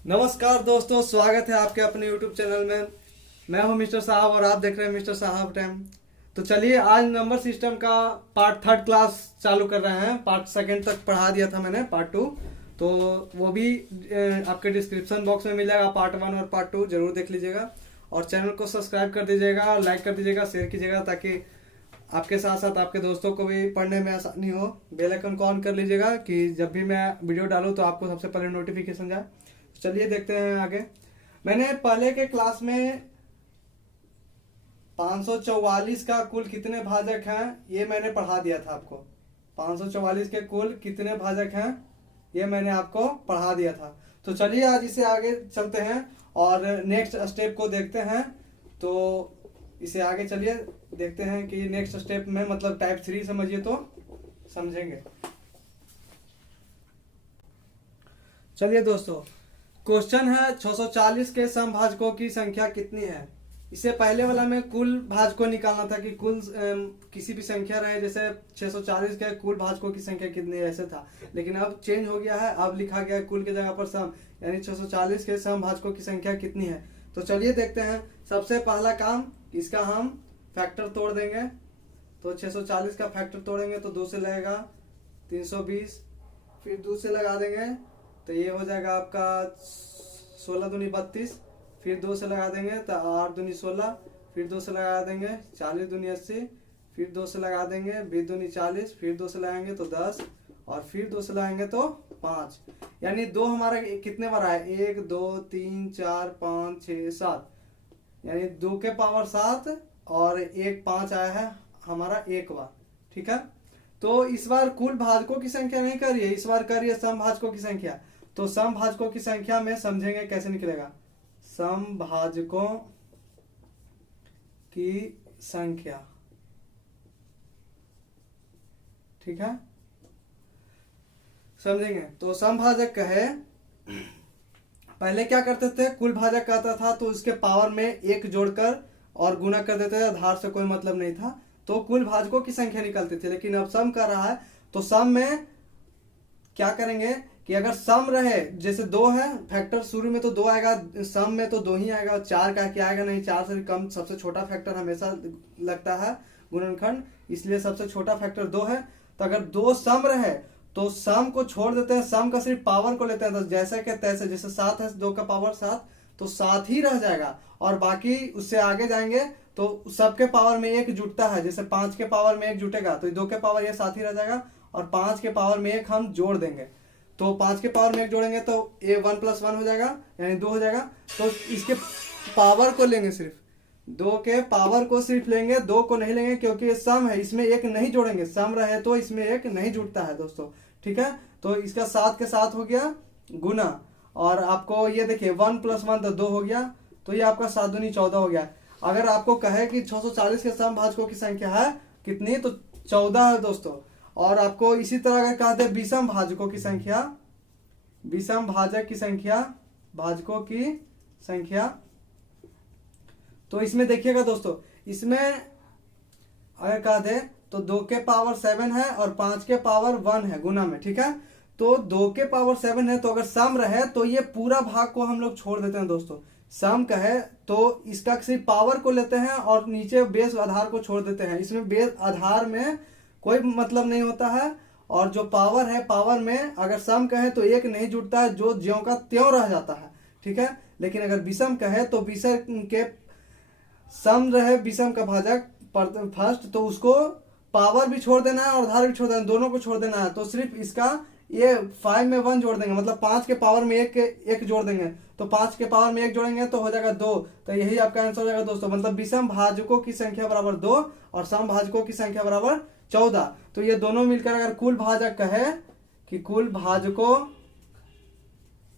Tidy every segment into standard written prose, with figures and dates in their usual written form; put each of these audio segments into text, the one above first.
नमस्कार दोस्तों, स्वागत है आपके अपने YouTube चैनल में। मैं हूं मिस्टर साहब और आप देख रहे हैं मिस्टर साहब टाइम। तो चलिए आज नंबर सिस्टम का पार्ट थर्ड क्लास चालू कर रहे हैं। पार्ट सेकंड तक पढ़ा दिया था मैंने, पार्ट टू। तो वो भी आपके डिस्क्रिप्शन बॉक्स में मिल जाएगा। पार्ट वन और पार्ट टू जरूर देख लीजिएगा और चैनल को सब्सक्राइब कर दीजिएगा, लाइक कर दीजिएगा, शेयर कीजिएगा ताकि आपके साथ साथ आपके दोस्तों को भी पढ़ने में आसानी हो। बेल आइकन को ऑन कर लीजिएगा कि जब भी मैं वीडियो डालूँ तो आपको सबसे पहले नोटिफिकेशन जाए। चलिए देखते हैं आगे। मैंने पहले के क्लास में 544 का कुल कितने भाजक हैं ये मैंने पढ़ा दिया था आपको। 544 के कुल कितने भाजक हैं ये मैंने आपको पढ़ा दिया था। तो चलिए आज इसे आगे चलते हैं और नेक्स्ट स्टेप को देखते हैं। तो इसे आगे चलिए देखते हैं कि नेक्स्ट स्टेप में मतलब टाइप 3 समझिए तो समझेंगे। चलिए दोस्तों, क्वेश्चन है 640 के समभाजकों की संख्या कितनी है। इससे पहले वाला में कुल भाजकों निकालना था कि कुल किसी भी संख्या रहे, जैसे 640 के कुल भाजकों की संख्या कितनी है ऐसे था। लेकिन अब चेंज हो गया है, अब लिखा गया है कुल के जगह पर सम, यानी 640 के समभाजकों की संख्या कितनी है। तो चलिए देखते हैं। सबसे पहला काम, इसका हम फैक्टर तोड़ देंगे। तो 640 का फैक्टर तोड़ेंगे तो 2 से लगेगा 320, फिर 2 से लगा देंगे तो ये हो जाएगा आपका 16 दूनी 32, फिर 2 से लगा देंगे तो 8 दूनी 16, फिर 2 से लगा देंगे 40 दूनी 80, फिर 2 से लगा देंगे 20 दूनी 40, फिर 2 से लगाएंगे तो 10 और फिर 2 से लगाएंगे तो 5। यानी 2 हमारा कितने बार आया, 1 2 3 4 5 6 7, यानी 2 के पावर 7 और 1 5 आया है हमारा एक बार। ठीक है, तो इस बार कुल भाजकों की संख्या नहीं करिए, इस बार करिए समभाजकों की संख्या। तो समभाजकों की संख्या में समझेंगे कैसे निकलेगा। समभाजकों की संख्या, ठीक है, समझेंगे। तो समभाजक कहे, पहले क्या करते थे, कुल भाजक कहता था तो उसके पावर में 1 जोड़कर और गुणा कर देते थे, आधार से कोई मतलब नहीं था, तो कुल भाजकों की संख्या निकलती थी। लेकिन अब सम कर रहा है तो सम में क्या करेंगे कि अगर सम रहे, जैसे 2 है, फैक्टर शुरू में तो 2 आएगा, सम में तो 2 ही आएगा, 4 का क्या आएगा नहीं, 4 से कम सबसे छोटा फैक्टर हमेशा लगता है गुणनखंड, इसलिए सबसे छोटा फैक्टर 2 है। तो अगर 2 सम रहे तो सम को छोड़ देते हैं, सम का सिर्फ पावर को लेते हैं। तो जैसे के तैसे, जैसे 7 है, 2 का पावर 7 तो 7 ही रह जाएगा और बाकी उससे आगे जाएंगे तो सबके पावर में 1 जुटता है। जैसे 5 के पावर में 1 जुटेगा तो 2 के पावर ये 7 ही रह जाएगा और 5 के पावर में 1 हम जोड़ देंगे। तो 5 के पावर में 1 जोड़ेंगे तो ये 1 + 1 हो जाएगा, यानी 2 हो जाएगा। तो इसके पावर को लेंगे, सिर्फ 2 के पावर को सिर्फ लेंगे, 2 को नहीं लेंगे क्योंकि ये सम है, इसमें 1 नहीं जोड़ेंगे। सम रहे तो इसमें 1 नहीं जुटता है दोस्तों। ठीक है, तो इसका 7 के साथ हो गया गुना, और आपको ये देखिए 1 + 1 तो 2 हो गया, तो ये आपका 7 दूनी 14 हो गया। अगर आपको कहे कि 640 के समभाजकों की संख्या है कितनी, तो 14 है दोस्तों। और आपको इसी तरह अगर कहते हैं विषम भाजकों की संख्या, विषम भाजक की संख्या, भाजकों की संख्या, तो इसमें देखिएगा दोस्तों, इसमें अगर कहते तो 2 के पावर 7 है और 5 के पावर 1 है गुना में। ठीक है, तो 2 के पावर 7 है तो अगर सम रहे तो ये पूरा भाग को हम लोग छोड़ देते हैं दोस्तों। सम कहे तो इसका सिर्फ पावर को लेते हैं और नीचे बेस आधार को छोड़ देते हैं। इसमें बेस आधार में कोई मतलब नहीं होता है, और जो पावर है, पावर में अगर सम कहे तो 1 नहीं जुटता है, जो ज्यों का त्यों रह जाता है। ठीक है, लेकिन अगर विषम कहे तो विषम के सम रहे विषम का भाजक फर्स्ट, तो उसको पावर भी छोड़ देना है और आधार भी छोड़ देना है, दोनों को छोड़ देना है। तो सिर्फ इसका ये 5 में 1 जोड़ देंगे, मतलब 5 के पावर में 1 जोड़ देंगे, तो 5 के पावर में 1 जोड़ेंगे तो हो जाएगा 2। तो यही आपका आंसर हो जाएगा दोस्तों। मतलब विषम भाजकों की संख्या बराबर 2 और सम भाजकों की संख्या बराबर 14। तो ये दोनों मिलकर अगर कुल भाजक कहे कि कुल भाजकों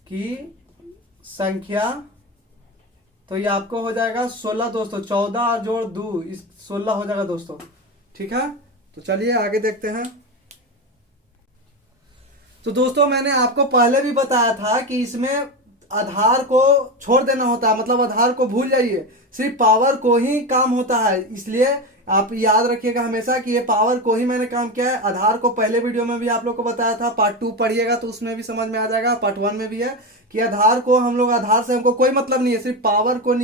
की संख्या, तो ये आपको हो जाएगा 16 दोस्तों। 14 और जोड़ 2 16 हो जाएगा दोस्तों। ठीक है, तो चलिए आगे देखते हैं। तो दोस्तों मैंने आपको पहले भी बताया था कि इसमें आधार को छोड़ देना होता है, मतलब आधार को भूल जाइए, सिर्फ पावर को ही काम होता है। इसलिए आप याद रखिएगा हमेशा कि ये पावर को ही मैंने काम किया है। आधार को पहले वीडियो में भी आप लोग को बताया था, पार्ट 2 पढ़िएगा तो उसमें भी समझ में आ जाएगा, पार्ट 1 में भी है कि आधार को हम लोग, आधार से हमको कोई मतलब नहीं है, सिर्फ पावर को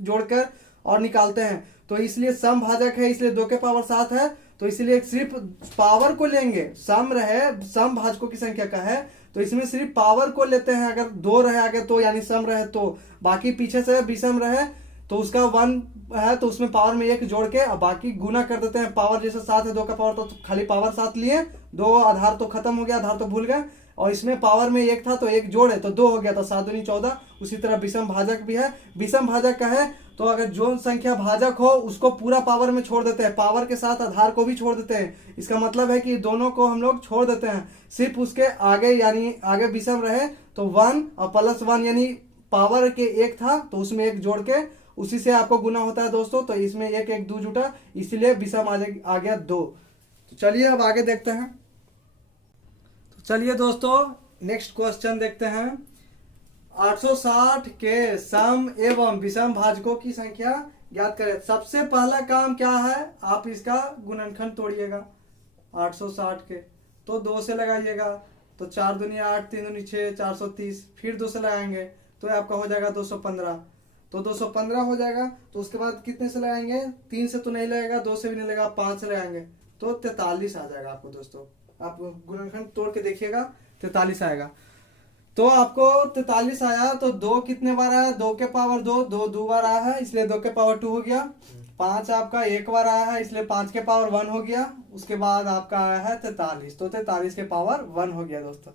जोड़कर और निकालते हैं। तो इसलिए सम भाजक है, इसलिए 2 के पावर 7 है, तो इसलिए सिर्फ पावर को लेंगे। सम रहे, सम भाजकों की संख्या का है, तो इसमें सिर्फ पावर को लेते हैं। अगर 2 रहे आगे तो यानी सम रहे, तो बाकी पीछे से विषम रहे तो उसका 1 है तो उसमें पावर में 1 जोड़ के अब बाकी गुना कर देते हैं। पावर जैसे 7 है 2 का पावर, तो खाली पावर 7 लिए, 2 आधार तो खत्म हो गया, आधार तो भूल गए, और इसमें पावर में 1 था तो 1 जोड़े तो 2 हो गया, तो 7 दूनी 14। उसी तरह विषम भाजक भी है। विषम भाजक का है तो अगर जो संख्या भाजक हो उसको पूरा पावर में छोड़ देते हैं, पावर के साथ आधार को भी छोड़ देते हैं। इसका मतलब है कि दोनों को हम लोग छोड़ देते हैं, सिर्फ उसके आगे यानी आगे विषम रहे तो 1 और +1 यानी पावर के 1 था तो उसमें 1 जोड़ के उसी से आपको गुना होता है दोस्तों। तो इसमें 1 1 2 जुटा, इसलिए विषम आ गया 2। तो चलिए अब आगे देखते हैं। तो चलिए दोस्तों नेक्स्ट क्वेश्चन देखते हैं। 860 के सम एवं विषम भाजकों की संख्या ज्ञात करें। सबसे पहला काम क्या है, आप इसका गुणनखंड तोड़िएगा। 860 के तो 2 से लगाइएगा, तो 4 दूनी 8, 3 दूनी 6, 430। फिर 2 से लगाएंगे तो आपका हो जाएगा 215, तो 215 हो जाएगा। तो उसके बाद कितने से लगाएंगे, 3 से तो नहीं लगेगा, 2 से भी नहीं लगेगा, 5 से लगाएंगे तो 43 आ जाएगा आपको दोस्तों। आप गुणनखंड तोड़ के देखिएगा, 43 आएगा। तो आपको 43 आया तो 2 कितने बार आया, 2 के पावर 2, 2 बार आया है इसलिए 2 के पावर 2 हो गया। 5 आपका 1 बार आया है इसलिए 5 के पावर 1 हो गया। उसके बाद आपका आया है 43, तो 43 के पावर 1 हो गया दोस्तों।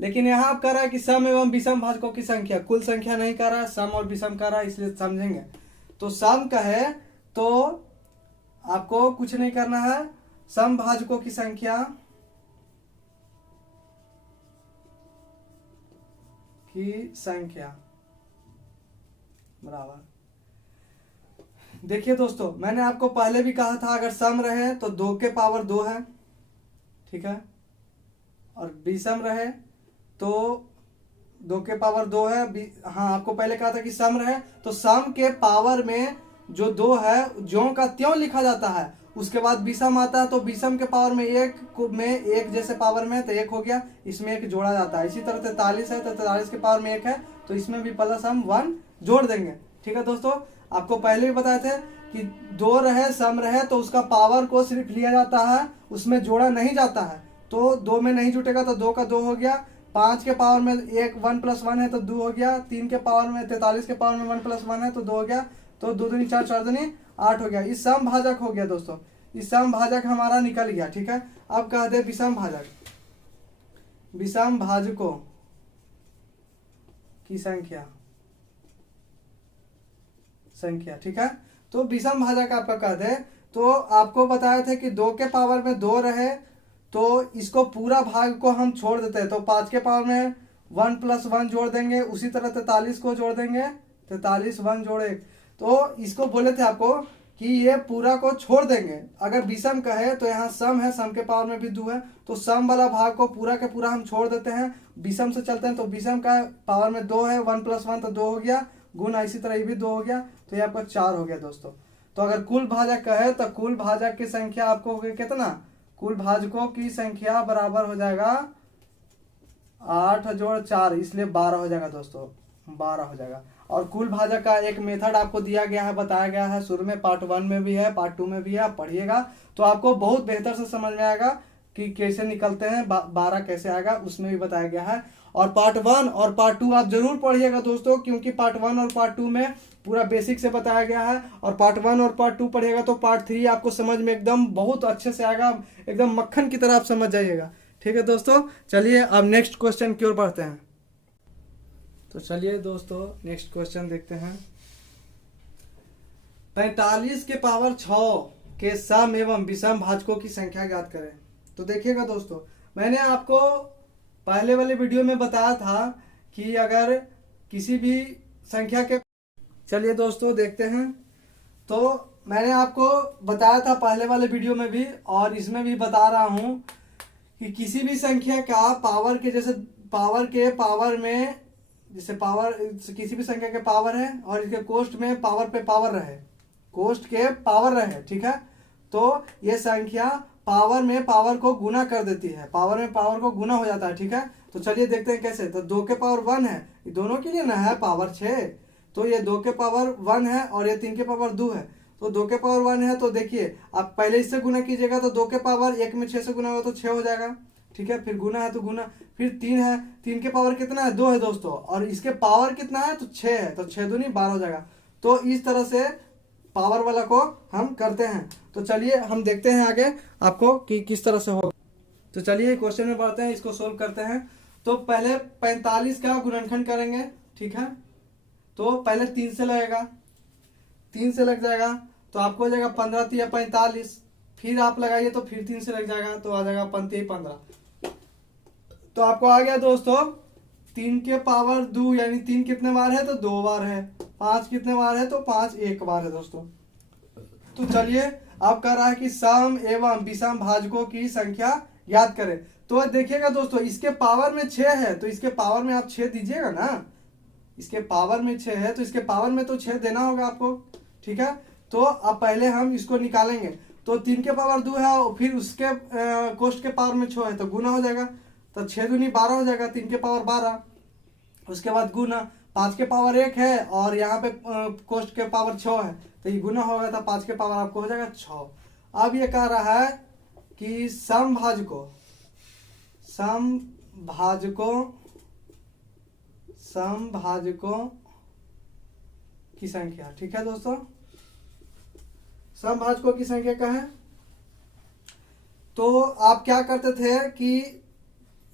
लेकिन यहाँ आप कह रहा है कि सम एवं विषम भाजकों की संख्या, कुल संख्या नहीं कर रहा है, सम और विषम कर रहा है, इसलिए समझेंगे। तो सम का है तो आपको कुछ नहीं करना है, सम भाजकों की संख्या बराबर। देखिए दोस्तों मैंने आपको पहले भी कहा था अगर सम रहे तो 2 के पावर 2 है, ठीक है, और विषम रहे तो 2 के पावर 2 है। हाँ आपको पहले कहा था कि सम रहे तो सम के पावर में जो 2 है ज्यों का त्यों लिखा जाता है। उसके बाद विषम आता है तो विषम के पावर में 1 जैसे पावर में तो 1 हो गया, इसमें 1 जोड़ा जाता है। इसी तरह 43 है तो 43 के पावर में 1 है तो इसमें भी प्लस हम 1 जोड़ देंगे। ठीक है दोस्तों, आपको पहले भी बताए थे कि 2 रहे सम रहे तो उसका पावर को सिर्फ लिया जाता है, उसमें जोड़ा नहीं जाता है। तो 2 में नहीं जुटेगा तो 2 का 2 हो गया। 5 के पावर में 1 + 1 है तो 2 हो गया। 3 के पावर में 43 के पावर में 1 + 1 है तो 2 हो गया। तो 2 दूनी 4, 4 दूनी 8 हो गया। इस सम भाजक हो गया दोस्तों, इस सम भाजक हमारा निकल गया। ठीक है, अब कह दे विषम भाजक, विषम भाजकों की संख्या। ठीक है, तो विषम भाजक आपका कह दे तो आपको बताया था कि 2 के पावर में 2 रहे तो इसको पूरा भाग को हम छोड़ देते हैं। तो 5 के पावर में 1 + 1 जोड़ देंगे, उसी तरह 43 को जोड़ देंगे, 43 1 जोड़े। तो इसको बोले थे आपको कि ये पूरा को छोड़ देंगे। अगर विषम का है तो यहाँ सम है, सम के पावर में भी 2 है तो सम वाला भाग को पूरा के पूरा हम छोड़ देते हैं। विषम से चलते हैं तो विषम का पावर में 2 है, 1 + 1 तो 2 हो गया, गुना इसी तरह ये भी 2 हो गया, तो ये आपका 4 हो गया दोस्तों। तो अगर कुल भाजक का है तो कुल भाजक की संख्या आपको हो गई कितना, कुल भाजकों की संख्या बराबर हो जाएगा 8 जोड़ 4, इसलिए 12 हो जाएगा दोस्तों, 12 हो जाएगा। और कुल भाजक का एक मेथड आपको दिया गया है, बताया गया है, शुरू में पार्ट 1 में भी है, पार्ट 2 में भी है। आप पढ़िएगा तो आपको बहुत बेहतर से समझ में आएगा कि कैसे निकलते हैं, 12 कैसे आएगा, उसमें भी बताया गया है। और पार्ट 1 और पार्ट 2 आप जरूर पढ़िएगा दोस्तों, क्योंकि पार्ट 1 और पार्ट 2 में पूरा बेसिक से बताया गया है। और पार्ट 1 और पार्ट 2 पढ़िएगा तो पार्ट 3 आपको समझ में एकदम बहुत अच्छे से आएगा, एकदम मक्खन की तरह आप समझ जाइएगा। ठीक है दोस्तों, चलिए अब नेक्स्ट क्वेश्चन की ओर बढ़ते हैं। तो चलिए दोस्तों नेक्स्ट क्वेश्चन देखते हैं। 45 के पावर 6 के सम एवं विषम भाजकों की संख्या ज्ञात करें। तो देखिएगा दोस्तों, मैंने आपको पहले वाले वीडियो में बताया था कि अगर किसी भी संख्या के, चलिए दोस्तों देखते हैं। तो मैंने आपको बताया था पहले वाले वीडियो में भी और इसमें भी बता रहा हूं कि किसी भी संख्या का पावर के जैसे पावर के पावर में, जैसे पावर किसी भी संख्या के पावर है और इसके कोष्ट में पावर पे पावर रहे, कोष्ट के पावर रहे, ठीक है, तो ये संख्या पावर में पावर को गुना कर देती है, पावर में पावर को गुना हो जाता है। ठीक है, तो चलिए देखते हैं कैसे। तो 2 के पावर 1 है, दोनों के लिए ना है पावर 6, तो ये 2 के पावर 1 है और ये 3 के पावर 2 है। तो 2 के पावर 1 है तो देखिए आप पहले इससे गुना कीजिएगा, तो 2 के पावर 1 में 6 से गुना होगा तो 6 हो जाएगा, ठीक है। फिर गुना है तो गुना, फिर 3 है, 3 के पावर कितना है 2 है दोस्तों, और इसके पावर कितना है तो 6 है, तो 6 दूनी 12 हो जाएगा। तो इस तरह से पावर वाला को हम करते हैं। तो चलिए हम देखते हैं आगे आपको कि किस तरह से हो। तो चलिए क्वेश्चन में बढ़ते हैं, इसको सोल्व करते हैं। तो पहले 45 का गुणनखंड करेंगे, ठीक है। तो पहले 3 से लगेगा, 3 से लग जाएगा तो आपको हो जाएगा 15 3 45, फिर आप लगाइए तो फिर 3 से लग जाएगा तो आ जाएगा 15। तो आपको आ गया दोस्तों 3 के पावर 2, यानी 3 कितने बार है तो 2 बार है, 5 कितने बार है तो 5 एक बार है दोस्तों। तो चलिए अब कह रहा है कि सम एवं विषम भाजकों की संख्या याद करें। तो देखिएगा दोस्तों इसके पावर में 6 है तो इसके पावर में आप 6 दीजिएगा ना, इसके पावर में 6 है तो इसके पावर में तो 6 देना होगा आपको, ठीक है। तो अब पहले हम इसको निकालेंगे। तो 3 के पावर 2 है और फिर उसके कोष्ट के पावर में 6 है तो गुना हो जाएगा, तो 6 दूनी 12 हो जाएगा, 3 के पावर 12, उसके बाद गुना 5 के पावर 1 है और यहाँ पे कोष्ट के पावर 6 है तो ये गुना होगा तो 5 के पावर आपको हो जाएगा 6। अब ये कह रहा है कि समभाजकों की संख्या, ठीक है दोस्तों। समभाजकों की संख्या क्या है, तो आप क्या करते थे कि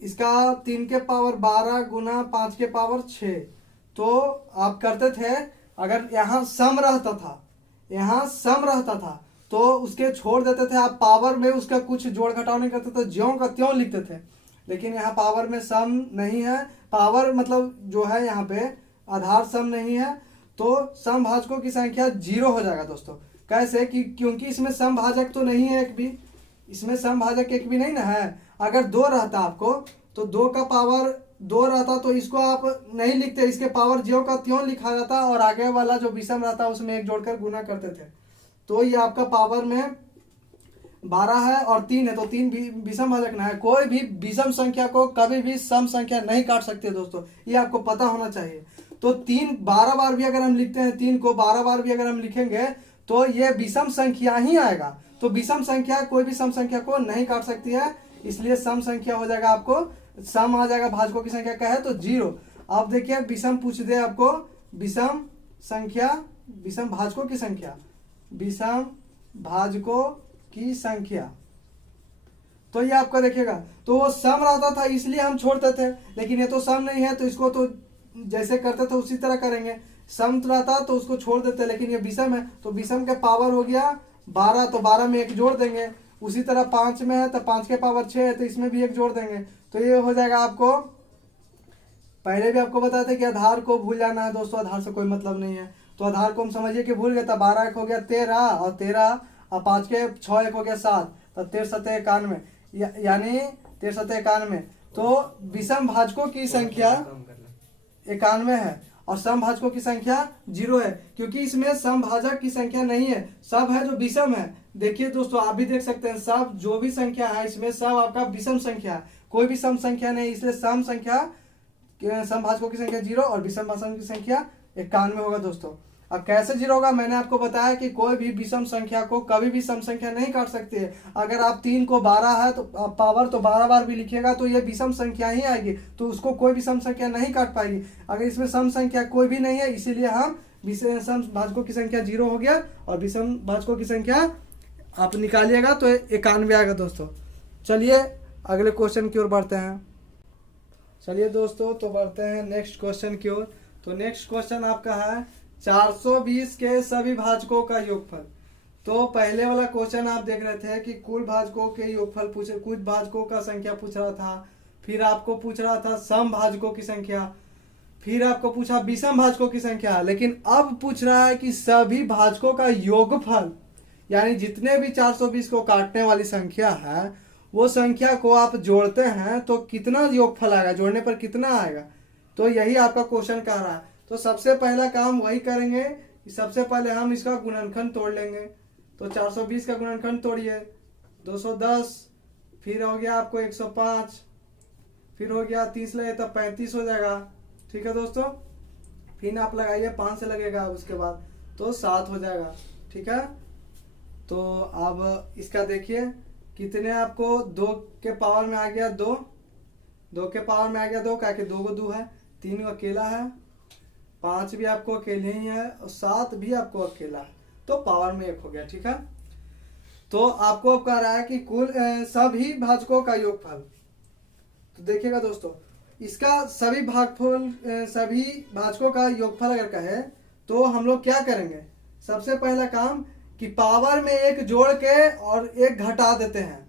इसका 3 के पावर 12 गुना 5 के पावर 6, तो आप करते थे अगर यहाँ सम रहता था तो उसके छोड़ देते थे आप, पावर में उसका कुछ जोड़ घटाव नहीं करते थे, ज्यों का त्यों लिखते थे। लेकिन यहाँ पावर में सम नहीं है, पावर मतलब जो है यहाँ पे आधार सम नहीं है, तो समभाजकों की संख्या 0 हो जाएगा दोस्तों। कैसे कि क्योंकि इसमें समभाजक तो नहीं है एक भी, इसमें समभाजक एक भी नहीं ना है। अगर 2 रहता आपको तो 2 का पावर 2 रहता तो इसको आप नहीं लिखते, इसके पावर ज्यों का त्यों लिखा जाता और आगे वाला जो विषम रहता उसमें 1 जोड़कर गुना करते थे। तो ये आपका पावर में 12 है और 3 है तो 3 भी विषम भाजक ना है। कोई भी विषम संख्या को कभी भी सम संख्या नहीं काट सकते दोस्तों, ये आपको पता होना चाहिए। तो 3 12 बार भी अगर हम लिखते हैं, 3 को 12 बार भी अगर हम लिखेंगे तो ये विषम संख्या ही आएगा। तो विषम संख्या कोई भी सम संख्या को नहीं काट सकती है, इसलिए सम संख्या हो जाएगा आपको, सम आ जाएगा भाजकों की संख्या क्या है तो 0। अब देखिए विषम पूछ दे आपको, विषम भाजकों की संख्या, विषम भाजकों की संख्या, तो ये आपका देखिएगा तो वो सम रहता था इसलिए हम छोड़ते थे, लेकिन ये तो सम नहीं है तो इसको तो जैसे करते थे उसी तरह करेंगे। सम रहता तो उसको छोड़ देते, लेकिन ये विषम है तो विषम का पावर हो गया 12, तो 12 में 1 जोड़ देंगे। उसी तरह 5 में है तो 5 के पावर 6 है तो इसमें भी 1 जोड़ देंगे, तो ये हो जाएगा आपको। पहले भी आपको बताया था कि आधार को भूल जाना है दोस्तों, आधार से कोई मतलब नहीं है। तो आधार को हम समझिए कि भूल गए तो 12 1 हो गया 13 और 13 और 5 के 6 1 हो गया 7, तो 13 7 91, यानी 13 7 91। तो विषम भाजकों की संख्या 91 है और समभाजकों की संख्या 0 है, क्योंकि इसमें समभाजक की संख्या नहीं है, सब है जो विषम है। देखिए दोस्तों आप भी देख सकते हैं सब जो भी संख्या है इसमें सब आपका विषम संख्या है, कोई भी सम संख्या नहीं, इसलिए सम संख्या समभाजकों की संख्या 0 और विषम भाजकों की संख्या 91 होगा दोस्तों। अब कैसे 0 होगा, मैंने आपको बताया कि कोई भी विषम संख्या को कभी भी सम संख्या नहीं काट सकती है। अगर आप 3 को 12 है तो पावर तो 12 बार भी लिखिएगा तो ये विषम संख्या ही आएगी, तो उसको कोई भी सम संख्या नहीं काट पाएगी। अगर इसमें सम संख्या कोई भी नहीं है इसीलिए हम विषम भाजकों की संख्या 0 हो गया और विषम भाजकों की संख्या आप निकालिएगा तो 91 आएगा दोस्तों। चलिए अगले क्वेश्चन की ओर बढ़ते हैं। चलिए दोस्तों तो बढ़ते हैं नेक्स्ट क्वेश्चन की ओर। तो नेक्स्ट क्वेश्चन आपका है 420 के सभी भाजकों का योगफल। तो पहले वाला क्वेश्चन आप देख रहे थे कि कुल भाजकों के योगफल पूछे, कुछ भाजकों का संख्या पूछ रहा था, फिर आपको पूछ रहा था सम भाजकों की संख्या, फिर आपको पूछा विषम भाजकों की संख्या, लेकिन अब पूछ रहा है कि सभी भाजकों का योगफल, यानी जितने भी 420 को काटने वाली संख्या है वो संख्या को आप जोड़ते हैं तो कितना योगफल आएगा, जोड़ने पर कितना आएगा। तो यही आपका क्वेश्चन कह रहा है। तो सबसे पहला काम वही करेंगे, सबसे पहले हम इसका गुणनखंड तोड़ लेंगे। तो 420 का गुणनखंड तोड़िए, 210, फिर हो गया आपको 105, फिर हो गया 30 लगे तो 35 हो जाएगा। ठीक है दोस्तों, फिर आप लगाइए 5 से लगेगा, उसके बाद तो 7 हो जाएगा। ठीक है, तो अब इसका देखिए कितने आपको 2 के पावर में आ गया 2, 2 के पावर में आ गया 2, क्या कि 2 को 2 है, 3 अकेला है, 5 भी आपको अकेले ही है और 7 भी आपको अकेला है, तो पावर में 1 हो गया। ठीक है, तो आपको अब कह रहा है कि कुल सभी भाजकों का योगफल। तो देखिएगा दोस्तों, इसका सभी सभी भाजकों का योगफल अगर कहे तो हम लोग क्या करेंगे, सबसे पहला काम कि पावर में 1 जोड़ के और 1 घटा देते हैं।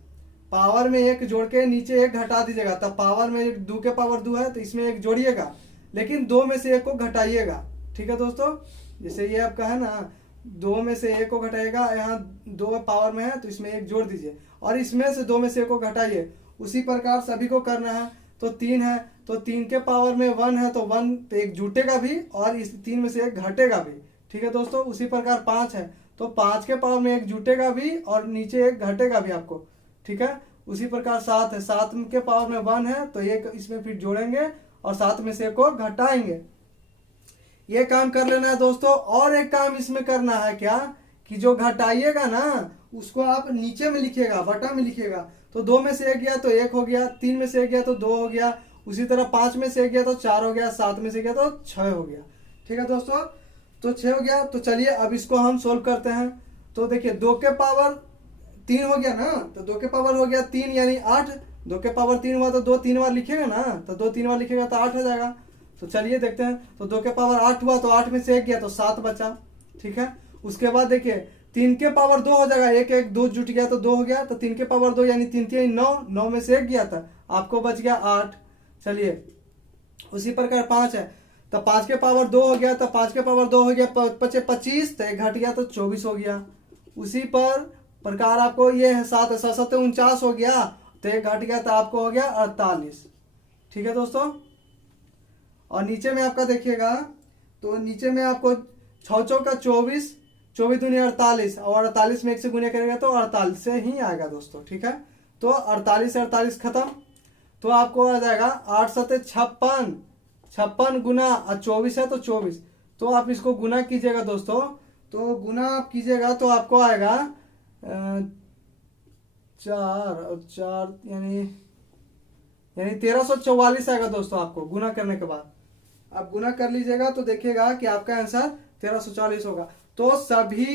पावर में 1 जोड़ के नीचे 1 घटा दीजिएगा, तब पावर में 2 के पावर 2 है तो इसमें 1 जोड़िएगा, लेकिन 2 में से 1 को घटाइएगा। ठीक है दोस्तों, जैसे ये आपका है ना, 2 में से 1 को घटाइएगा, यहाँ 2 पावर में है तो इसमें 1 जोड़ दीजिए और इसमें से 2 में से 1 को घटाइए। उसी प्रकार सभी को करना है। तो 3 है तो 3 के पावर में 1 है तो 1 तो 1 जुटेगा भी और इस 3 में से 1 घटेगा भी। ठीक है दोस्तों, उसी प्रकार 5 है तो 5 के पावर में 1 जुटेगा भी और नीचे 1 घटेगा भी आपको। ठीक है, उसी प्रकार 7 है, 7 के पावर में 1 है तो 1 इसमें फिर जोड़ेंगे और 7 में से 1 को घटाएंगे। ये काम कर लेना है दोस्तों। और एक काम इसमें करना है क्या कि जो घटाइएगा ना उसको आप नीचे में लिखिएगा, बटा में लिखिएगा। तो 2 में से 1 गया तो 1 हो गया, 3 में से 1 गया तो 2 हो गया, उसी तरह 5 में से 1 गया तो 4 हो गया, 7 में से गया तो 6 हो गया। ठीक है दोस्तों, तो 6 हो गया। तो चलिए अब इसको हम सोल्व करते हैं। तो देखिए 2 के पावर 3 हो गया ना, तो 2 के पावर हो गया 3 यानी 8। 2 के पावर 3 हुआ तो 2 3 बार लिखेगा ना, तो 2 3 बार लिखेगा तो 8 हो जाएगा। तो चलिए देखते हैं। तो 2 के पावर 8 हुआ तो 8 में से 1 गया तो 7 बचा। ठीक है, उसके बाद देखिए 3 के पावर 2 हो जाएगा, 1 1 2 जुट गया तो 2 हो गया, तो 3 के पावर 2 यानी 3 3 9, 9 में से 1 गया था, आपको बच गया 8। चलिए उसी प्रकार 5 है तो 5 के पावर 2 हो गया, तो 5 के पावर 2 हो गया 25, तो 1 घट गया तो 24 हो गया। उसी प्रकार आपको ये है 7 7 49 हो गया, तो 1 घट गया तो आपको हो गया 48। ठीक है दोस्तों, और नीचे में आपका देखिएगा तो नीचे में आपको 6 चौका 24, 24 दूनी 48 और 48 में 1 से गुने करेगा तो 48 से ही आएगा दोस्तों। ठीक है, तो 48 से 48 खत्म, तो आपको आ जाएगा 8 7 56, 56 गुना 24 है तो 24। तो आप इसको गुना कीजिएगा दोस्तों, तो गुना आप कीजिएगा तो आपको आएगा 4 और 4 यानी 1344 आएगा दोस्तों आपको गुना करने के बाद। आप गुना कर लीजिएगा तो देखिएगा कि आपका आंसर 1340 होगा। तो सभी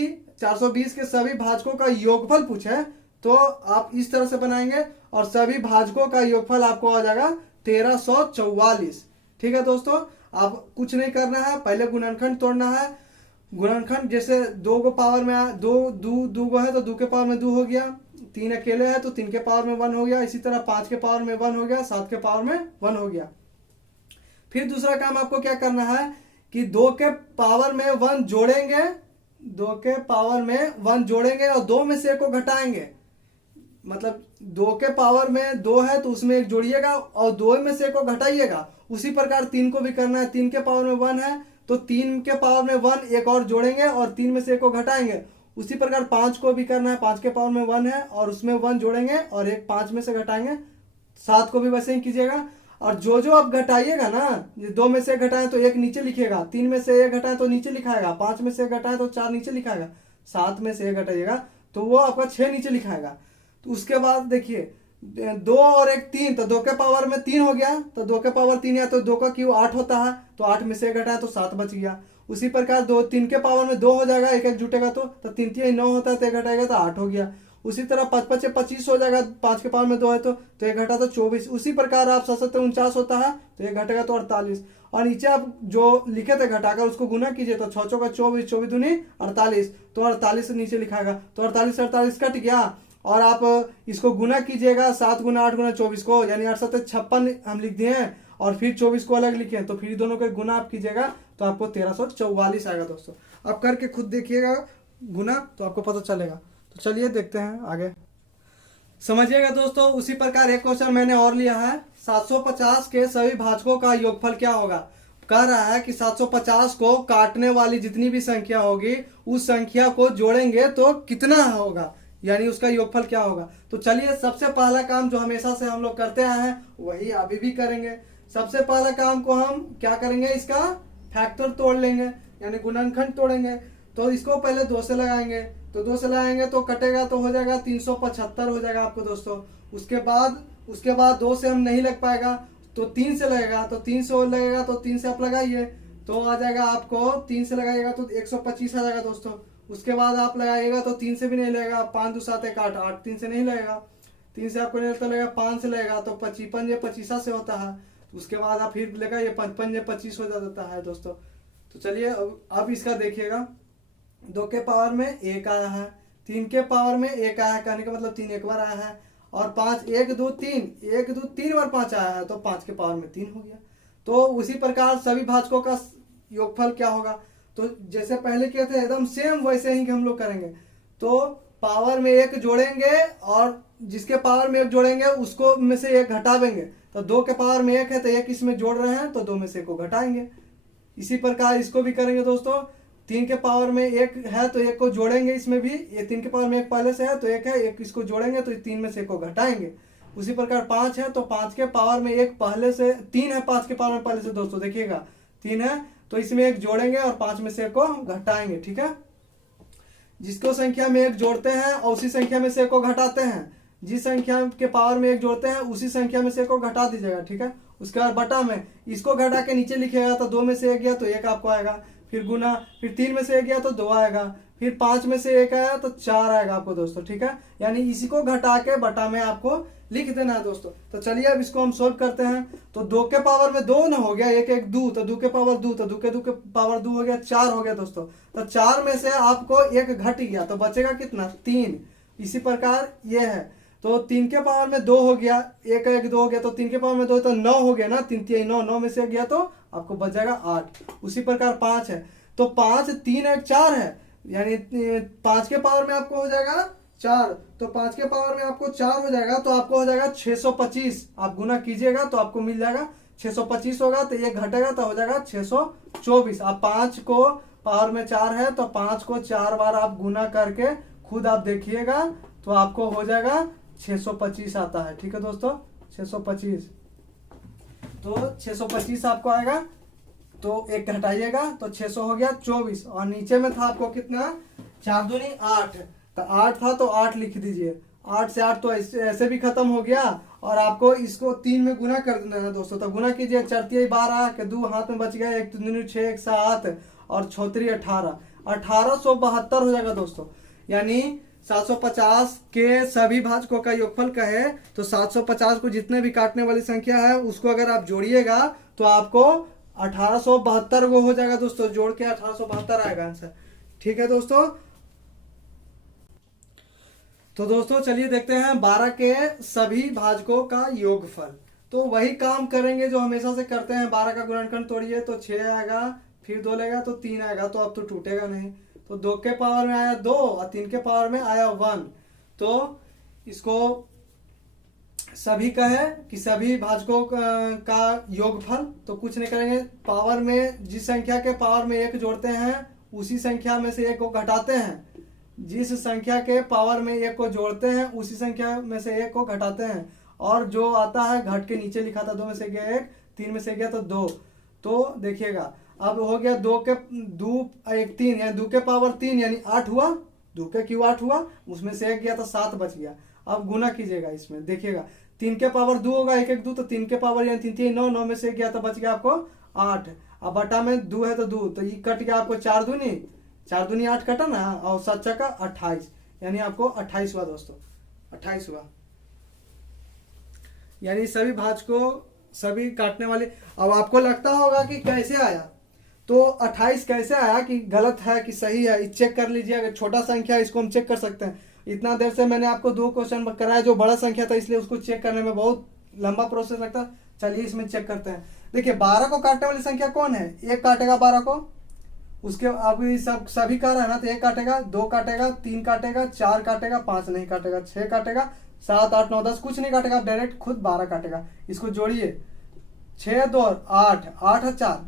420 के सभी भाजकों का योगफल पूछे तो आप इस तरह से बनाएंगे और सभी भाजकों का योगफल आपको आ जाएगा 1344। ठीक है दोस्तों, आप कुछ नहीं करना है, पहले गुणनखंड तोड़ना है। गुणनखंड जैसे 2 को पावर में 2 है तो 2 के पावर में 2 हो गया, 3 अकेले है तो 3 के पावर में 1 हो गया, इसी तरह 5 के पावर में 1 हो गया, 7 के पावर में 1 हो गया। फिर दूसरा काम आपको क्या करना है कि 2 के पावर में 1 जोड़ेंगे, 2 के पावर में 1 जोड़ेंगे और 2 में से 1 को घटाएंगे। मतलब 2 के पावर में 2 है तो उसमें 1 जोड़िएगा और 2 में से 1 को घटाइएगा। उसी प्रकार 3 को भी करना है, 3 के पावर में 1 है तो 3 के पावर में 1 एक और जोड़ेंगे और 3 में से 1 को घटाएंगे। उसी प्रकार 5 को भी करना है, 5 के पावर में 1 है और उसमें 1 जोड़ेंगे और 1 5 में से घटाएंगे। 7 को भी वैसे ही कीजिएगा। और जो आप घटाइएगा ना, 2 में से 1 घटाएं तो 1 नीचे लिखिएगा, 3 में से 1 घटाएं तो नीचे लिखाएगा, 5 में से 1 घटाएं तो 4 नीचे लिखाएगा, 7 में से 1 घटाइएगा तो वो आपका 6 नीचे लिखाएगा। तो उसके बाद देखिए 2 और 1 3, तो 2 के पावर में 3 हो गया, तो 2 के पावर 3 है तो 2 का क्यूब 8 होता है, तो 8 में से 1 घटाएं तो 7 बच गया। उसी प्रकार 3 के पावर में 2 हो जाएगा, 1 1 जुटेगा तो 3 3 9 होता है तो 1 घटाएगा तो 8 हो गया। उसी तरह 5 5 25 हो जाएगा, 5 के पावर में 2 है तो 1 घटा तो 24। उसी प्रकार आप 7 7 49 होता है तो 1 घटेगा तो 48। और नीचे आप जो लिखे थे घटाकर उसको गुना कीजिए तो 6 चौका 24, 24 दूनी 48, तो 48 से नीचे लिखाएगा तो 48 से 48 कट गया। और आप इसको गुना कीजिएगा 7 गुना 8 गुना 24 को, यानी 8 7 56 हम लिख दिए हैं और फिर 24 को अलग लिखे, तो फिर दोनों के गुना आप कीजिएगा तो आपको 1344 आएगा दोस्तों। आप करके खुद देखिएगा गुना तो आपको पता चलेगा। तो चलिए देखते हैं आगे, समझिएगा दोस्तों। उसी प्रकार एक क्वेश्चन मैंने और लिया है, 750 के सभी भाजकों का योगफल क्या होगा। कह रहा है कि 750 को काटने वाली जितनी भी संख्या होगी उस संख्या को जोड़ेंगे तो कितना होगा, यानी उसका योगफल क्या होगा। तो चलिए सबसे पहला काम जो हमेशा से हम लोग करते आए हैं वही अभी भी करेंगे। सबसे पहला काम को हम क्या करेंगे, इसका फैक्टर तोड़ लेंगे यानी गुणनखंड तोड़ेंगे। तो इसको पहले 2 से लगाएंगे, तो 2 से लगाएंगे तो कटेगा तो हो जाएगा 375 हो जाएगा आपको दोस्तों। उसके बाद 2 से हम नहीं लग पाएगा तो 3 से लगेगा, तो 3 से और लगेगा तो 3 से आप लगाइए तो आ जाएगा आपको 3 से लगाइएगा तो 125 आ जाएगा दोस्तों। उसके बाद आप लगाइएगा तो 3 से भी नहीं लगेगा, 5 2 7 1 8, 8 3 से नहीं लगेगा, 3 से आपको नहीं लगेगा 5 से लगेगा तो 55 से होता है। उसके बाद आप फिर लेगा ये 55 25 हो जाता है दोस्तों। तो चलिए अब इसका देखिएगा, 2 के पावर में 1 आया है, 3 के पावर में 1 आया है, कहने का मतलब 3 एक बार आया है, और 5 1 2 3 बार 5 आया है तो 5 के पावर में 3 हो गया। तो उसी प्रकार सभी भाजकों का योगफल क्या होगा, तो जैसे पहले किए थे एकदम सेम वैसे ही हम लोग करेंगे। तो पावर में 1 जोड़ेंगे और जिसके पावर में 1 जोड़ेंगे उसको में से 1 घटा देंगे। तो 2 के पावर में 1 है तो 1 इसमें जोड़ रहे हैं तो 2 में से 1 को घटाएंगे। इसी प्रकार इसको भी करेंगे दोस्तों। 3 के पावर में 1 है तो 1 को जोड़ेंगे, इसमें भी ये 3 के पावर में 1 पहले से है तो 1 है, 1 इसको जोड़ेंगे तो 3 में से 1 को घटाएंगे। उसी प्रकार 5 है तो 5 के पावर में 1 पहले से 3 है, 5 के पावर में पहले से दोस्तों देखिएगा 3 है तो इसमें 1 जोड़ेंगे और 5 में से 1 को घटाएंगे। ठीक है, जिसको संख्या में 1 जोड़ते हैं और उसी संख्या में से 1 को घटाते हैं, जिस संख्या के पावर में 1 जोड़ते हैं उसी संख्या में से 1 को घटा दीजिएगा। ठीक है, उसके बाद बटा में इसको घटा के नीचे लिखिएगा तो 2 में से 1 गया तो 1 आपको आएगा, फिर गुना, फिर 3 में से 1 गया तो 2 आएगा, फिर 5 में से 1 आया तो 4 आएगा आपको दोस्तों। ठीक है, यानी इसी को घटा के बटा में आपको लिख देना है दोस्तों। तो चलिए अब इसको हम सोल्व करते हैं। तो 2 के पावर में 2 ना हो गया, 1 1 2, तो 2 के पावर 2, तो 2 के पावर 2 हो गया 4 हो गया दोस्तों। तो 4 में से आपको 1 घट गया तो बचेगा कितना 3। इसी प्रकार ये है तो 3 के पावर में 2 हो गया, 1 1 2 हो गया तो 3 के पावर में 2 तो 9 हो गया ना, 3 3 9, 9 में से गया तो आपको बच जाएगा 8। उसी प्रकार 5 है तो 5 3 1 4 है, यानी 5 के पावर में आपको हो जाएगा 4, तो 5 के पावर में आपको 4 हो जाएगा तो आपको हो जाएगा 625। आप गुना कीजिएगा तो आपको मिल जाएगा 625 होगा तो ये घटेगा तो हो जाएगा 624। आप 5 को पावर में 4 है तो 5 को 4 बार आप गुना करके खुद आप देखिएगा तो आपको हो जाएगा 625 आता है। ठीक है दोस्तों, 625, तो 625 आपको आएगा तो 1 घटाइएगा तो 600 हो गया 24, और नीचे में था आपको कितना 4 दूनी 8, तो 8 था तो 8 लिख दीजिए। 8 से 8 तो ऐसे भी खत्म हो गया, और आपको इसको 3 में गुना कर देना है दोस्तों। तो गुना कीजिए, 4 3 12 के 2 हाथ में बच गया, 1 3 6 1 7 और 6 3 18, 1872 हो जाएगा दोस्तों। यानी 750 के सभी भाजकों का योगफल कहे तो 750 को जितने भी काटने वाली संख्या है उसको अगर आप जोड़िएगा तो आपको 1872 को हो जाएगा दोस्तों, जोड़ के 1872 आएगा आंसर। ठीक है दोस्तों, तो दोस्तों चलिए देखते हैं 12 के सभी भाजकों का योगफल। तो वही काम करेंगे जो हमेशा से करते हैं। 12 का गुणनखंड तोड़िए तो 6 आएगा, फिर 2 लेगा तो 3 आएगा, तो अब तो टूटेगा नहीं। तो 2 के पावर में आया 2 और 3 के पावर में आया 1। तो इसको सभी का है कि सभी भाजकों का योगफल, तो कुछ नहीं करेंगे, पावर में जिस संख्या के पावर में 1 जोड़ते हैं उसी संख्या में से 1 को घटाते हैं, जिस संख्या के पावर में 1 को जोड़ते हैं उसी संख्या में से 1 को घटाते हैं, और जो आता है घट के नीचे लिखा था 2 में से गया 1, 3 में से गया तो 2। तो देखिएगा अब हो गया 2 के 2 1 3, यानी 2 के पावर 3 यानी 8 हुआ, 2 के क्यों 8 हुआ, उसमें से 1 गया तो 7 बच गया। अब गुना कीजिएगा इसमें, देखिएगा 3 के पावर 2 होगा, 1 1 2, तो 3 के पावर यानी 3 3 9, 9 में से 1 गया तो बच गया आपको 8। अब बटा में 2 है तो 2, तो ये कट गया आपको 4 दूनी 8 कटा ना, और 7 चक्का 28, यानी आपको 28 हुआ दोस्तों, 28 हुआ। यानी सभी भाजकों सभी काटने वाले। अब आपको लगता होगा कि कैसे आया, तो 28 कैसे आया, कि गलत है कि सही है, चेक कर लीजिए। अगर छोटा संख्या है इसको हम चेक कर सकते हैं। इतना देर से मैंने आपको 2 क्वेश्चन कराया जो बड़ा संख्या था, इसलिए उसको चेक करने में बहुत लंबा प्रोसेस लगता है। चलिए इसमें चेक करते हैं। देखिए 12 को काटने वाली संख्या कौन है, 1 काटेगा 12 को, उसके अभी सभी का रहा ना, तो 1 काटेगा, 2 काटेगा, 3 काटेगा, 4 काटेगा, 5 नहीं काटेगा, 6 काटेगा, 7 8 9 10 कुछ नहीं काटेगा, डायरेक्ट खुद 12 काटेगा। इसको जोड़िए, 6 2 8, 8 4,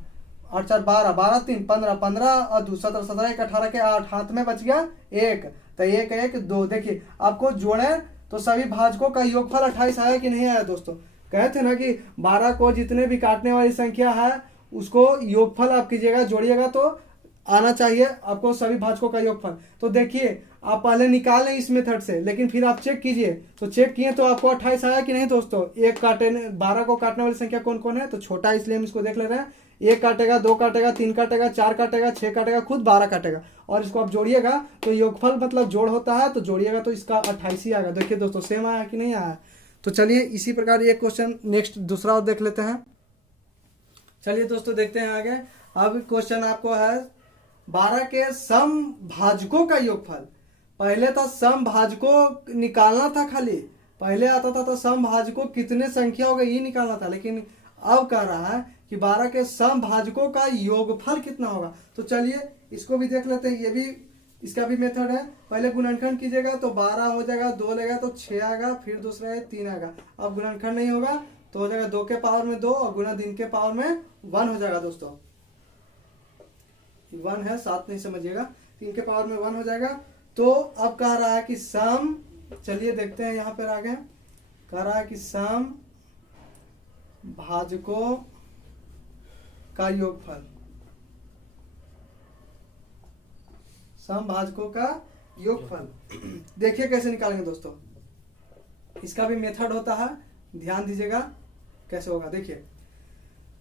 8 4 12, 12 3 15, 15 और 2 17, 17 1 18 के 8, हाथ में बच गया 1, तो ये कहे कि 2। देखिए आपको जोड़े तो सभी भाजकों का योगफल 28 आया कि नहीं आया दोस्तों। कहे थे ना कि 12 को जितने भी काटने वाली संख्या है उसको योगफल आप कीजिएगा, जोड़िएगा तो आना चाहिए आपको सभी भाजकों का योगफल। तो देखिए आप पहले निकालें इस मेथड से, लेकिन फिर आप चेक कीजिए, तो चेक किए तो आपको 28 आया कि नहीं दोस्तों। 12 को काटने वाली संख्या कौन कौन है, तो छोटा इसलिए हम इसको देख ले रहे हैं। 1 काटेगा, 2 काटेगा, 3 काटेगा, 4 काटेगा, 6 काटेगा, खुद 12 काटेगा, और इसको आप जोड़िएगा तो योगफल मतलब जोड़ होता है, तो जोड़िएगा तो इसका 28 ही आएगा। देखिए दोस्तों सेम आया कि नहीं आया। तो चलिए इसी प्रकार ये क्वेश्चन नेक्स्ट दूसरा और देख लेते हैं। चलिए दोस्तों देखते हैं आगे। अब क्वेश्चन आपको है 12 के सम भाजकों का योगफल। पहले तो सम भाजकों निकालना था, खाली पहले आता था तो सम भाजकों कितने संख्या होगा ये निकालना था, लेकिन अब कह रहा है कि 12 के सम भाजकों का योगफल कितना होगा। तो चलिए इसको भी देख लेते हैं, ये भी इसका भी मेथड है। पहले गुणनखंड कीजिएगा तो 12 हो जाएगा, 2 लेगा तो 6 आएगा, फिर दूसरा है 3 आएगा। अब गुणनखंड नहीं होगा तो हो जाएगा 2 के पावर में 2 और गुना 3 के पावर में 1 हो जाएगा दोस्तों। 1 है, 7 नहीं समझिएगा, 3 के पावर में 1 हो जाएगा। तो अब कह रहा है कि सम, चलिए देखते हैं यहाँ पर आगे। कह रहा है कि सम भाजकों का योगफल, सम भाजकों का योगफल देखिए कैसे निकालेंगे दोस्तों। इसका भी मेथड होता है, ध्यान दीजिएगा कैसे होगा। देखिए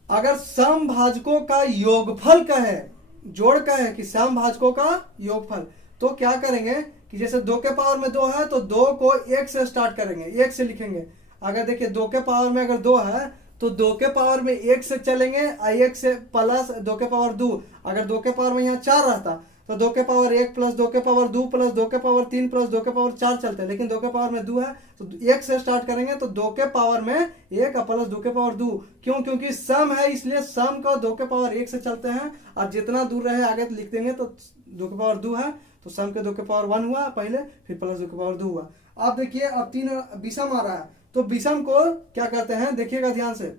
अगर सम भाजकों का योगफल का है, जोड़ का है कि सम भाजकों का योगफल, तो क्या करेंगे कि जैसे 2 के पावर में 2 है तो 2 को 1 से स्टार्ट करेंगे, 1 से लिखेंगे। अगर देखिए 2 के पावर में अगर 2 है तो 2 के पावर में 1 से चलेंगे, 1 से प्लस 2 के पावर 2। अगर 2 के पावर में यहाँ 4 रहता तो 2 के पावर 1 प्लस 2 के पावर 2 प्लस 2 के पावर 3 प्लस 2 के पावर 4 चलते हैं, लेकिन 2 के पावर में 2 है तो 1 से स्टार्ट करेंगे, तो 2 के पावर में 1 प्लस 2 के पावर 2। क्यों? क्योंकि सम है इसलिए सम का 2 के पावर 1 से चलते हैं, और जितना दूर रहे आगे तो लिख देंगे। तो 2 के पावर 2 है तो सम के 2 के पावर 1 हुआ पहले, फिर प्लस 2 के पावर 2 हुआ। अब देखिए अब 3 विषम आ रहा है, तो विषम को क्या करते हैं देखिएगा ध्यान से।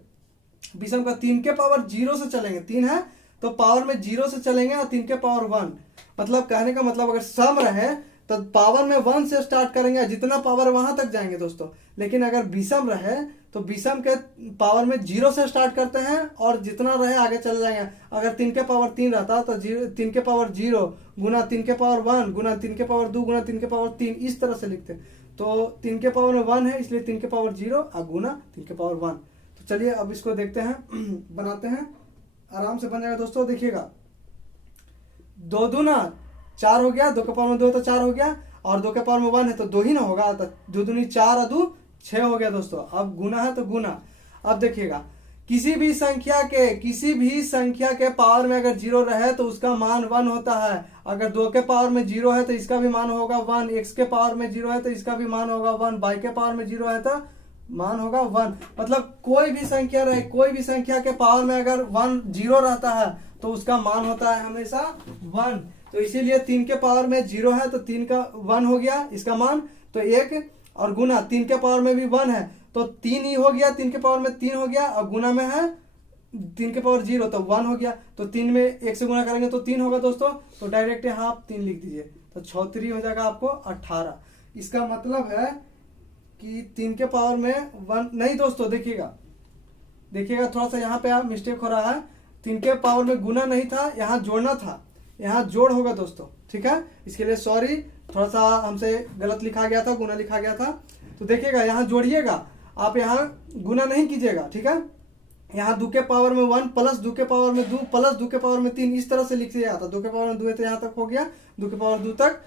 विषम का 3 के पावर 0 से चलेंगे, 3 है तो पावर में 0 से चलेंगे और 3 के पावर 1। मतलब कहने का मतलब अगर सम रहे तो पावर में 1 से स्टार्ट करेंगे, जितना पावर वहां तक जाएंगे दोस्तों। लेकिन अगर विषम रहे तो विषम के पावर में 0 से स्टार्ट करते हैं और जितना रहे आगे चले जाएंगे। अगर 3 के पावर 3 रहता तो 3 के पावर 0 गुना 3 के पावर 1 गुना 3 के पावर 2 गुना 3 के पावर 3, इस तरह से लिखते। तो 3 के पावर में 1 है इसलिए 3 के पावर 0 और गुना 3 के पावर 1। तो चलिए अब इसको देखते हैं बनाते हैं, आराम से बन जाएगा दोस्तों। देखिएगा 2 दूना 4 हो गया, 2 के पावर में 2 तो 4 हो गया, और 2 के पावर में 1 है तो 2 ही ना होगा, तो 2 दूनी 4 और 2 6 हो गया दोस्तों। अब गुना है तो गुना। अब देखिएगा किसी भी संख्या के पावर में अगर 0 रहे तो उसका मान 1 होता है। अगर 2 के पावर में 0 है तो इसका भी मान होगा 1, x के पावर में 0 है तो इसका भी मान होगा 1, y के पावर में 0 है तो मान होगा 1। मतलब कोई भी संख्या रहे, कोई भी संख्या के पावर में अगर 1 0 रहता है तो उसका मान होता है हमेशा 1। तो इसीलिए 3 के पावर में 0 है तो 3 का 1 हो गया इसका मान, तो 1 और गुना 3 के पावर में भी 1 है तो 3 ही हो गया, 3 के पावर में 3 हो गया, और गुना में है 3 के पावर 0 तो 1 हो गया। तो 3 में 1 से गुना करेंगे तो 3 होगा दोस्तों। तो डायरेक्ट यहाँ आप 3 लिख दीजिए तो 6 3 हो जाएगा आपको 18। इसका मतलब है कि 3 के पावर में 1 नहीं दोस्तों, देखिएगा थोड़ा सा यहाँ पे आप मिस्टेक हो रहा है। 3 के पावर में गुना नहीं था, यहाँ जोड़ना था, यहाँ जोड़ होगा दोस्तों, ठीक है। इसके लिए सॉरी, थोड़ा सा हमसे गलत लिखा गया था, गुना लिखा गया था। तो देखिएगा यहाँ जोड़िएगा, आप यहाँ गुना नहीं कीजिएगा, ठीक है। यहाँ 2 के पावर में 1 प्लस 2 के पावर में 2 प्लस 2 के पावर में 3, इस तरह से लिख दिया था। 2 के पावर में 2 है तो यहाँ तक हो गया, 2 के पावर 2 तक।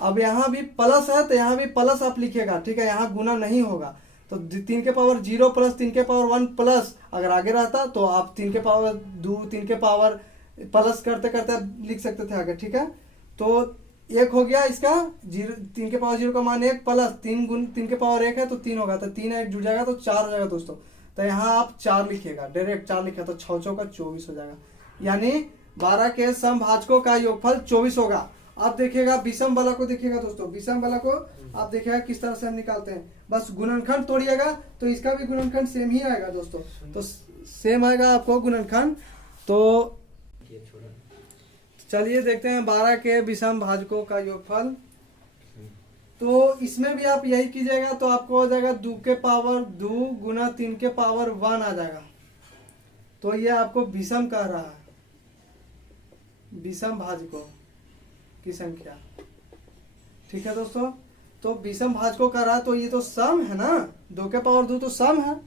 अब यहाँ भी प्लस है तो यहाँ भी प्लस आप लिखिएगा, ठीक है, यहाँ गुना नहीं होगा। तो 3 के पावर 0 प्लस 3 के पावर 1 प्लस अगर आगे रहता तो आप 3 के पावर 2 3 के पावर प्लस करते करते लिख सकते थे आगे, ठीक है। तो 1 हो गया इसका 3 के पावर 0 का मान 1 प्लस 3 के पावर 1 है तो 3 होगा, तो 3 1 जुड़ जाएगा तो 4 हो जाएगा दोस्तों। तो यहाँ आप 4 लिखिएगा, डायरेक्ट 4 लिखिएगा तो 6 चौका 24 हो जाएगा। यानी 12 के समभाजकों का योगफल 24 होगा। अब देखिएगा विषम वाला को, देखिएगा दोस्तों विषम वाला को आप देखिएगा किस तरह से हम निकालते हैं। बस गुणनखंड तोड़िएगा तो इसका भी गुणनखंड सेम ही आएगा दोस्तों। तो सेम आएगा आपको गुणनखंड। तो चलिए देखते हैं 12 के विषम भाजकों का योगफल। तो इसमें भी आप यही कीजिएगा, तो आपको हो जाएगा 2 के पावर 2 गुना 3 के पावर 1 आ जाएगा। तो ये आपको विषम कह रहा है, विषम भाजकों की संख्या। ठीक है दोस्तों, तो विषम भाजकों कह रहा है, तो ये तो सम है ना, 2 के पावर 2 तो सम है,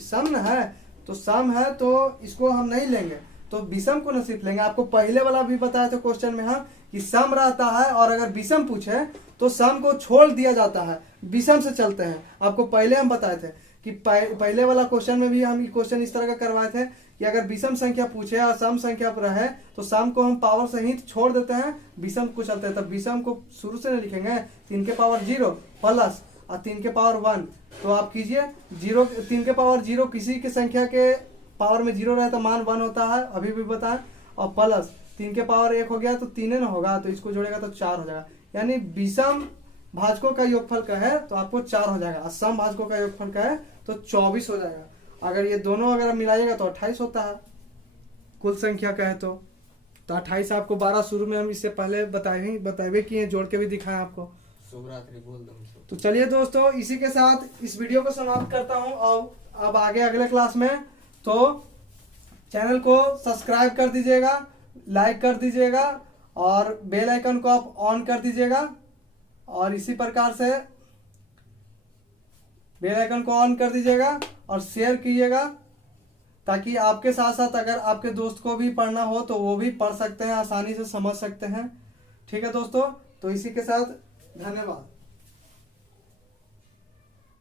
सम न है, तो सम है तो इसको हम नहीं लेंगे, तो विषम को न सिर्फ लेंगे। आपको पहले वाला भी बताया था क्वेश्चन में हम कि सम रहता है और अगर विषम पूछे तो सम को छोड़ दिया जाता है, विषम से चलते हैं। आपको पहले हम बताए थे कि पहले वाला क्वेश्चन में भी हम क्वेश्चन इस तरह का करवाए थे कि अगर विषम संख्या पूछे और सम संख्या पर रहे तो सम को हम पावर सहित छोड़ देते हैं, विषम को चलते हैं। तब विषम को शुरू से नहीं लिखेंगे, 3 के पावर 0 प्लस और 3 के पावर 1, तो आप कीजिए 0, 3 के पावर 0 किसी की संख्या के पावर में 0 रहे तो मान 1 होता है, अभी भी बताएं, और प्लस 3 के पावर 1 हो गया तो 3 न होगा, तो इसको जोड़ेगा तो 4 हो जाएगा। यानी विषम भाजकों का योगफल का है तो आपको 4 हो जाएगा, सम भाजकों का योगफल का है तो 24 हो जाएगा। अगर ये दोनों अगर मिलाइएगा तो 28 होता है कुल संख्या का है तो 28 आपको 12 शुरू में हम इससे पहले बताए किए, जोड़ के भी दिखाएं आपको। शुभ रात्रि बोल दो। तो चलिए दोस्तों, इसी के साथ इस वीडियो को समाप्त करता हूं, और अब आगे अगले क्लास में तो चैनल को सब्सक्राइब कर दीजिएगा, लाइक कर दीजिएगा और बेल आइकन को आप ऑन कर दीजिएगा, और इसी प्रकार से बेल आइकन को ऑन कर दीजिएगा और शेयर कीजिएगा, ताकि आपके साथ साथ अगर आपके दोस्त को भी पढ़ना हो तो वो भी पढ़ सकते हैं, आसानी से समझ सकते हैं। ठीक है दोस्तों, तो इसी के साथ धन्यवाद।